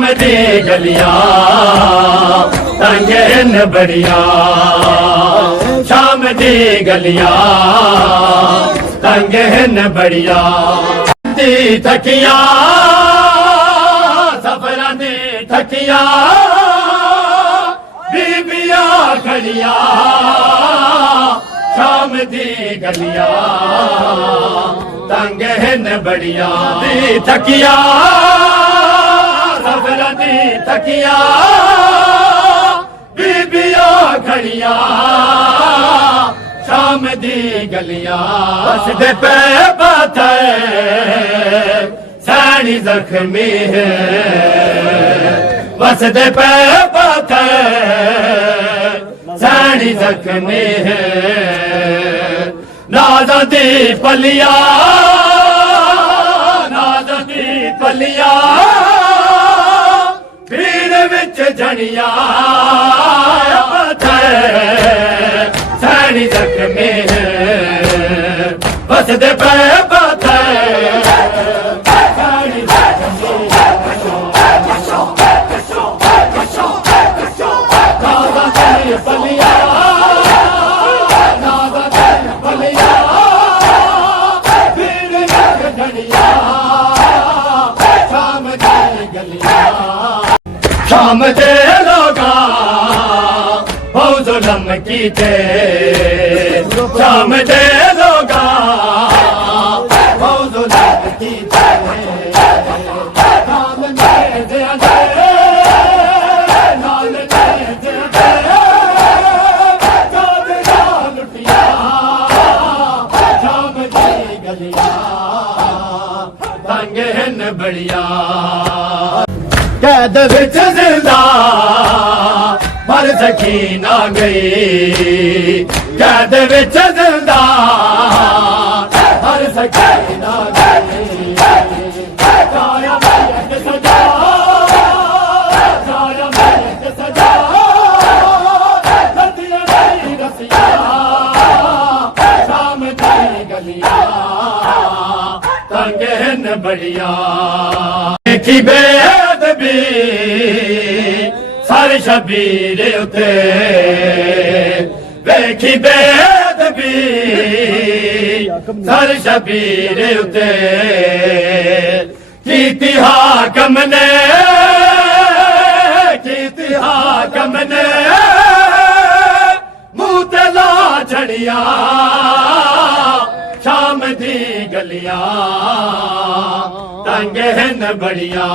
शाम दी गलियां तंग न बड़ियां शाम दी गलियां तंग न बड़ियां दी थकियां सफरां दी थकियां बीबियां खड़ियां शाम दी गलियां तंग न बड़ियां दी थकियां सफरां दी थकियां बीबियां खड़ियां शाम दी गलियां बसदे पे पत्थर सैनी जख्मी है बसदे पे पत्थर सैनी जख्मी है नाज़ां दी पलियां नाज़ां दी पलियां भीड़ विच जनियां पत्थर सैनी जख्मी है बसदे पे पत्थर सैनी जख्मी नाज़ां दी पलियां नाज़ां दी पलियां भीड़ विच जनियां शाम दी गलियां शाम दे लोगा बहुत जुल्म कीते शाम दे लोगा बहुत जुल्म कीते शाम दे नाल दे लुटिया शाम दी गलियां तंग न बड़िया कैद विच जिंदा मर सकी ना गई कैद विच जिंदा मर सकी ना गई जाया मौत सजा जाया मौत सजा नदियां दी रसिया शाम दी गलियां तंग न बड़िया देखी बेअदबी सारे शबीर उते वेखी बेअदबी सारे शबीर उते कीती हाकम ने मुंह ते ला छड़िया शाम दी गलियां तंग न बड़ियां